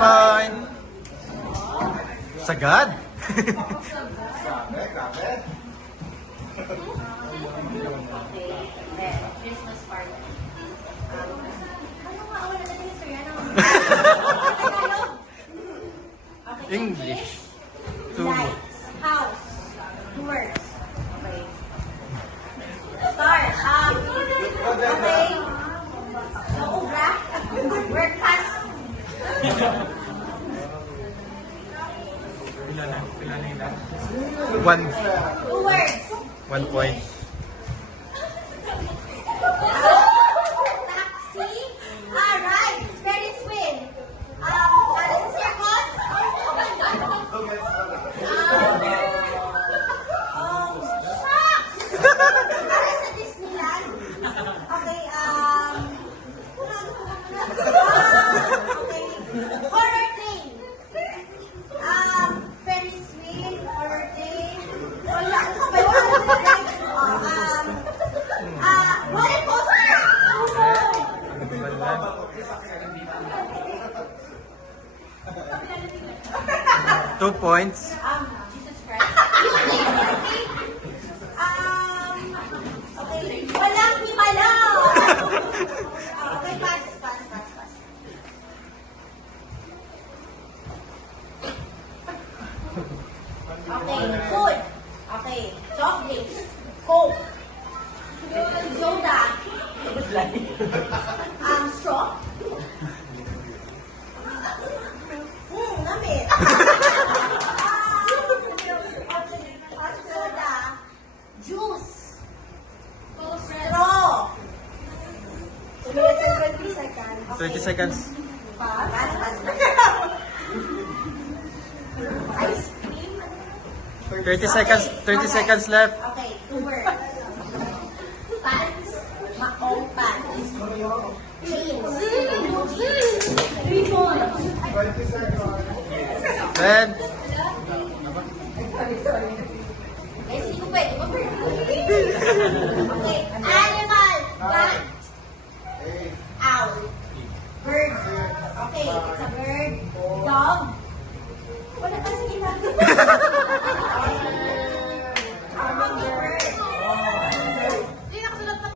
point. Sagad. Christmas party. Ano nga, wala na din sir yan. English. Two. Lights, house, works. Okay. Start. Okay. Obra. Work pass. One. 2 words. 1 point. Taxi. Right. Ferris wheel. Alice Circus. Shucks. Para sa Disneyland. Okay. Okay. Horror train. Ferris wheel. Horror train. Wala. Ano ba yun? Roller coaster. 2 points. Jesus Christ. Okay. Walang himalaw. Okay, pass. Okay, food. Okay, soft drinks. Coke. Soda. Straw. Lamit. Soda. Juice. Straw. 20 seconds. 30 seconds. Pass. Ice cream. 30 seconds. 30 seconds left. Okay, 2 words. Pants. Maong pants. Jeans. 3 points. 10.